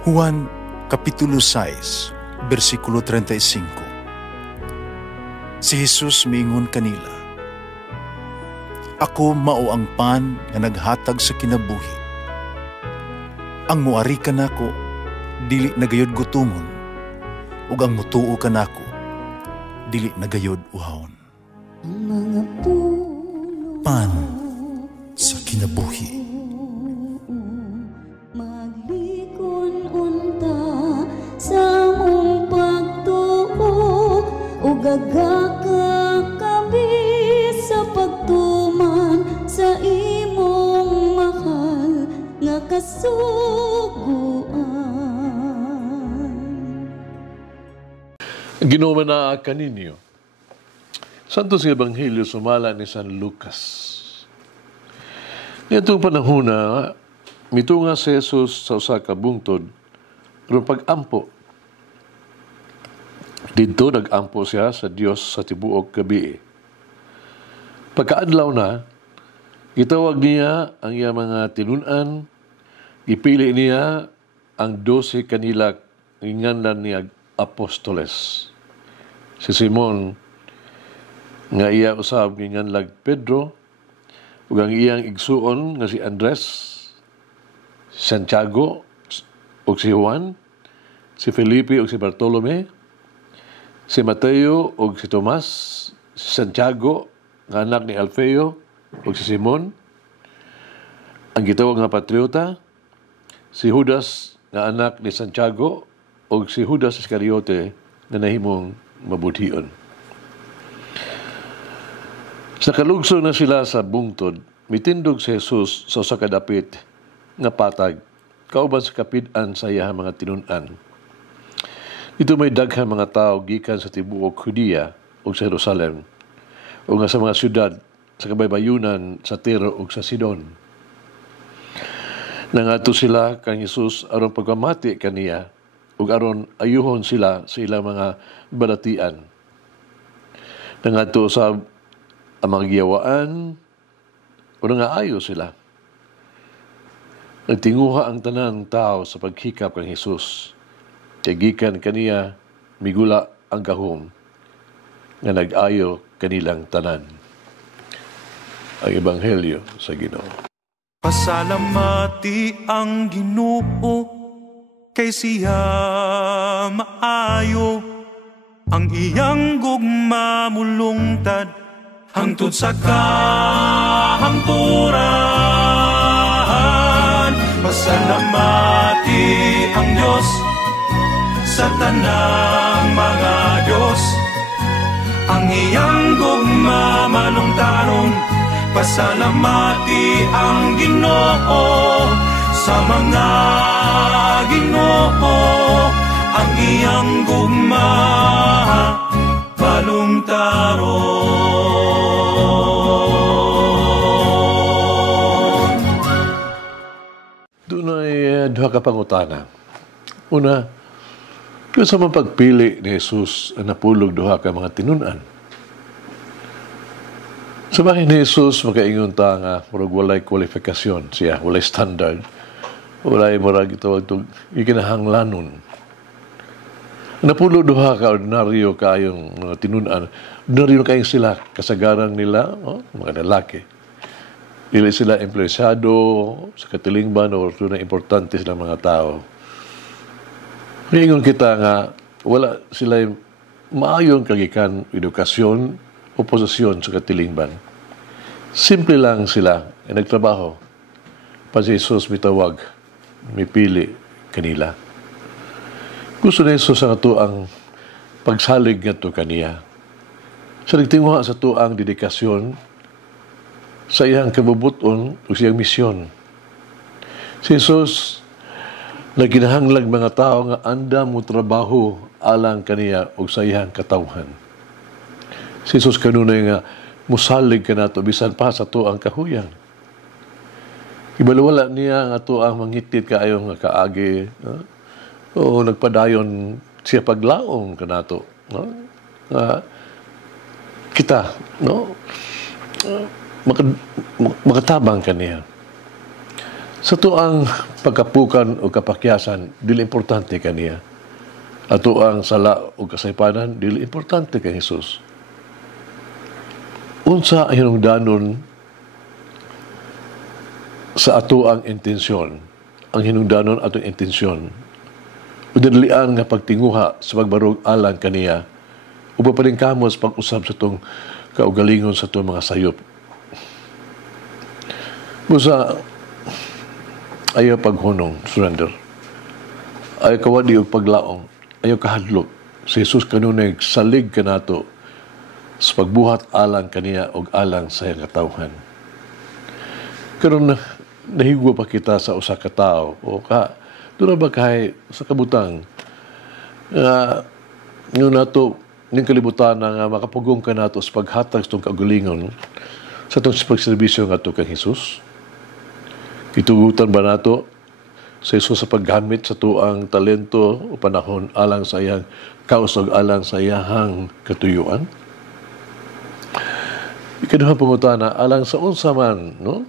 Juan Kapitulo 6, versikulo 35. Si Jesus miingon kanila, "Ako mao ang pan nga naghatag sa kinabuhi. Ang muari kanako dili nagayod gutomon, ug ang mutuo kanako dili nagayod uhawon." Pan sa kinabuhi. Gagakakabi sa pagtuman sa imong mahal nga kasuguan. Ginoo na kaninyo. Santos nga Ebanghelyo sumala ni San Lucas. Nitong panahon na mitunga si Jesus sa usa ka bungtod aron pag-ampo. Dito nag-ampo siya sa Dios sa tibuok gabi. Pagkaadlaw na, gitawag niya ang iya mga tinunan, ipili niya ang 12 kanila nginganlan niya apostoles. Si Simon, nga iya usab nginganlag Pedro, ug ang iyang igsuon nga si Andres, Santiago ug si Juan, si Felipe ug si Bartolome, si Mateo ug si Tomas, si Santiago nga anak ni Alfeo ug si Simon, ang gitawag nga patriota, si Judas nga anak ni Santiago ug si Judas Iscariote na nahimong mabudhion. Sa kalugsong na sila sa bungtod, mitindog si Jesus sa usa ka dapit nga patag kauban sa kapid-an sa iyang mga tinunan. Ito may daghang mga tao gikan sa tibuok Judea ug sa Jerusalem ug nga sa mga syudad sa kabaybayunan sa Tiro ug sa Sidon. Nangadto sila kang Jesus aron pagpamati kaniya ug aron ayuhon sila sa ilang mga balatian. Nangadto sa ang mga giyawaan o nangaayo sila. Nagtinguha ang tanang tao sa paghikap kang Jesus. Kagikan kaniya, migula ang gahom nga nag-ayo kanilang tanan. Ang Ebanghelyo sa Ginoo. Pasalamati ang Ginoo kay siya maayo, ang iyang gugma mulungtad hangtod sa kahangturan. Pasalamati ang Diyos sa tanang mga Diyos, ang iyang gugma malungtaron. Pasalamati ang Ginoo sa mga Ginoo, ang iyang gugma malungtaron. Doon ay duha ka pangutana. Una, kung sa mga pagpili ni Jesus ang napulog duha ka mga tinunan. Sa bahin ni Jesus, makaingon ta nga murag walay kwalifikasyon siya, walay standard, walay murag ito ikinahanglanon. Napulog duha ka ordinaryo kayong mga tinunan. Ordinaryo kayong sila, kasagarang nila, mga lalaki. Dili sila empleyado sa katilingban o na importante sila mga tao. Ngayon kita nga, wala sila maayong kagikan edukasyon o posisyon sa katilingban. Simple lang sila ay nagtrabaho. Pa si Jesus mitawag, mipili kanila. Gusto na Jesus ang ang pagsalig nga to kaniya. Sa nagtinguha sa tuang dedikasyon sa iyang kabubuton o sa iyang misyon. Si Jesus nagkinahanglag mga tao nga anda mo trabaho alang kaniya o sa iyang katawhan. Si Jesus kanunay nga musalig ka na to bisan pa sa to ang kahuyan. Ibalawala niya nga to ang manghitit kaayo nga kaagi, o nagpadayon siya paglaong ka na to. Kita, makatabang ka niya. Sa tuang pagkapukan o kapakyasan, dili importante kaniya. At tuang sala o kasaypanan, dili importante kay Jesus. Unsa ang hinungdanon sa atuang intensyon, ang hinungdanon atong intensyon, udadalian nga pagtinguha sa pagbarog alang kaniya, uba pa rin kamos pag-usab sa itong kaugalingon sa itong mga sayop. Musa, ayaw paghunong, surrender. Ayaw kawadi o paglaong, ayaw kahadlok. Si Jesus kanunay salig ka nato sa pagbuhat alang kaniya o alang sa iyang katawhan. Karon nahigwa pa kita sa usa ka tawo o doon ba kay sa kabutang yun nato yung kalibutan na makapugong ka nato sa paghatag sa itong kagulingon sa itong pagserbisyo nga ito kang Jesus. Itugutan ba nato sa Jesus sa paggamit sa tuang talento o panahon alang sa iyang kausog, alang sa iyang katuyuan? Ikaduhang pangutana, alang sa unsa man, no?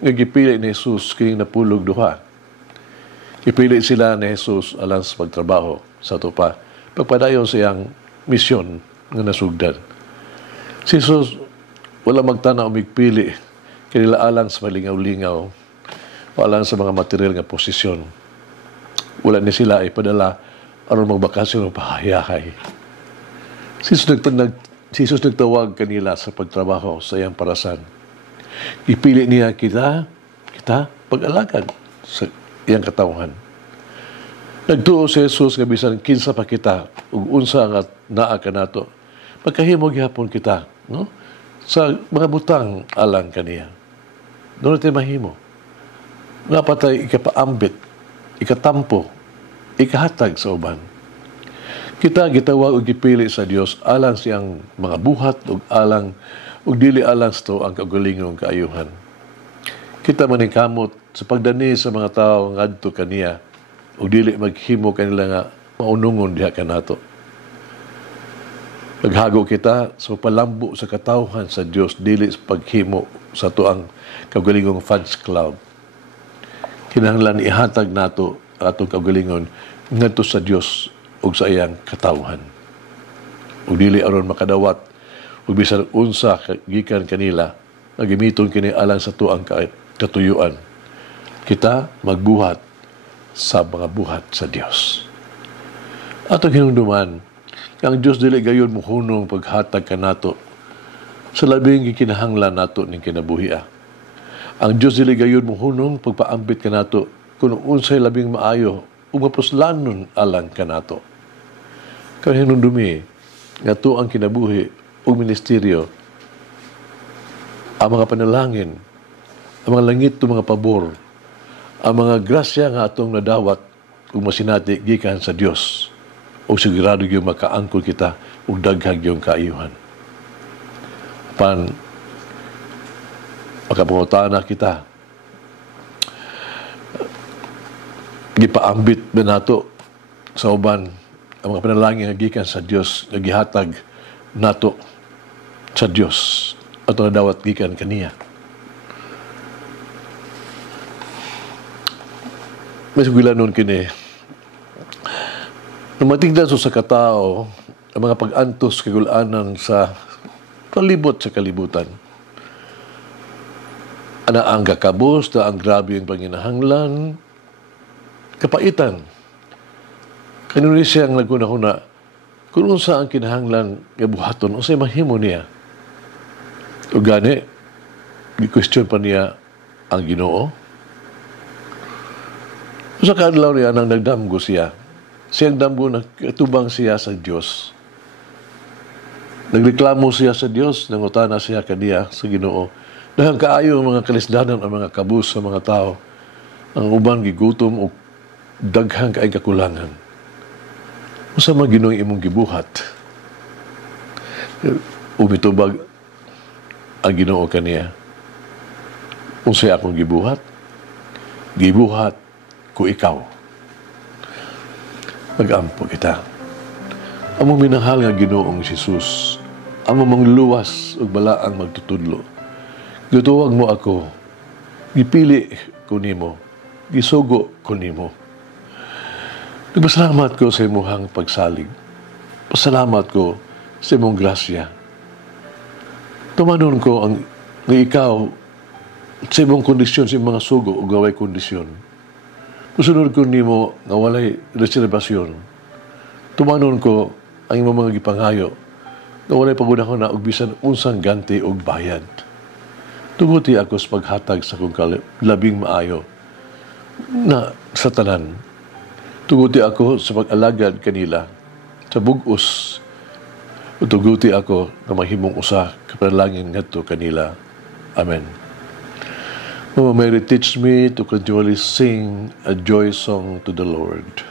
Nga gipili ni Jesus kining napulog duha. Gipili sila ni Jesus alang sa pagtrabaho sa tupa. Pagpadayon sa iyang misyon nga nasugdan. Si Jesus wala magtanaw o migpili kanila alang sa malingaw-lingaw o alang sa mga material nga posisyon. Wala ni sila ay padala aron magbakasyon o pahayahay. Si Jesus nagtawag kanila sa pagtrabaho sa iyang parasan. Ipili niya kita pag-alagad sa iyang katawhan. Nagtuo si Jesus nga bisan kinsa pa kita ug unsa nga naa ka nato. Pagkahimo gihapon kita, no? Sa mga butang alang kaniya. Doon natin mahimo. Nga patay ikapaambit, ikatampo, ikahatag sa uban. Kita gitawag og gipili sa Dios alang siyang mga buhat ug alang ug dili alang sto ang kagalingong kaayuhan. Kita maningkamot sa pagdani sa mga tawo ngadto kaniya ug dili maghimo kanila nga maunungon diha kanato. Paghago kita sa palambo sa katawhan sa Dios dili sa paghimo sa tuang kagalingong fans club. Kinahanglan ihatag nato atong kagalingon ngadto sa Dios ug sa iyang katawhan. Ug dili aron makadawat ug bisan unsa gikan kanila nagimiton kini alang sa tuang katuyuan. Kita magbuhat sa mga buhat sa Dios. Atong hinungduman, ang Dios dili gayon mohunong paghatag kanato sa labing gikinahanglan nato ning kinabuhi. Ang Dios dili gayon mohunong pagpaambit kanato kun unsay labing maayo ug mapuslanon alang kanato. Kaya hinungdumi nga tuang kinabuhi ug ministeryo, ang mga panalangin, ang mga langit o mga pabor, ang mga grasya nga atong nadawat ug masinati gikan sa Dios ug sigurado gyud makaangkol kita ug daghang gyud kaayuhan. Pan makapangutana kita, gipaambit ba nato sa uban ang mga panalangin nga gikan sa Dios nga gihatag nato sa Dios at nadawat gikan kaniya. May sugilanon kini. Nung matigdan sa katao, ang mga pag-antos kagulanan sa palibot sa kalibutan. Ana ang kakabos, na ang grabe yung panginahanglan, kapaitan. Kanuni siyang nagkunahuna, kung unsa ang kinahanglan nga buhaton, unsay mahimo niya. O gani, gi-question pa niya ang Ginoo. Sa kadlaw niya nang nagdamgo siya. Siyang damgo nagtubang siya sa Dios. Nagreklamo siya sa Dios, nangutana siya kaniya sa Ginoo. Dahil kaayo ang mga kalisdanan ang mga kabus sa mga tao. Ang uban gigutom o daghang kaay kakulangan. Usa man Ginoo imong gibuhat. Umitubag ang Ginoo kaniya. Unsay akong gibuhat? Gibuhat ko ikaw. Mag-ampo kita. Among minahal nga Ginoong Jesus, among mangluwas ug balaang magtutudlo. Gituwag mo ako Gipili ko nimo, gisugo ko nimo. Nagpasalamat ko sa imuhang pagsalig. Pasalamat ko sa imong grasya. Tumanon ko ang nga ikaw sa imong kondisyon, sa imong mga sugo o gaway kondisyon. Musunod ko nimo nga walay reservasyon. Tumanon ko ang imong mga gipangayo nga walay pagunahon na og bisan unsang ganti og bayad. Tuguti ako sa paghatag sa kong labing maayo na sa tanan. Tuguti ako sa pag-alagad kanila sa bug-os. Tuguti ako na mahimong usa kapanalangin ngadto kanila. Amen. Mama Mary, teach me to continually sing a joy song to the Lord.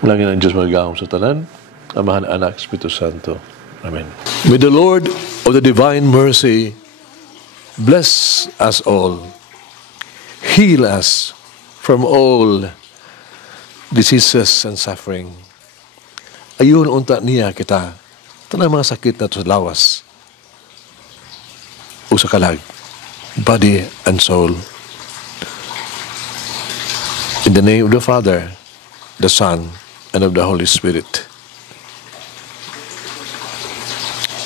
Malangin ang Diyos magagahom sa tanan, Amahan, Anak, Espiritu Santo. Amen. May the Lord of the divine mercy bless us all, heal us from all diseases and suffering. Ayun unta niya kita, tanang mga sakit na to lawas, o sa kalag, body and soul. In the name of the Father, the Son, and of the Holy Spirit.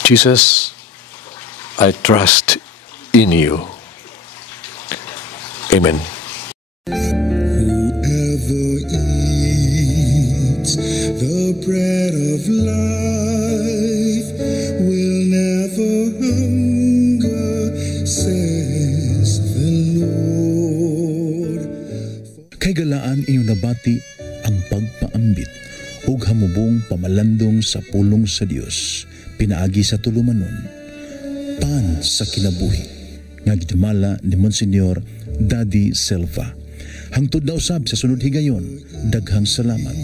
Jesus, I trust in you. Amen. Whoever eats the bread of life will never hunger, says the Lord. Kay galaan inyong nabati ang pagpaambit ug hamubong pamalandong sa pulong sa Dios pinaagi sa tulumanon pan sa kinabuhi nga gidumala ni Monsignor Daddy Silva. Hangtod na usab sa sunod higayon, daghang salamat.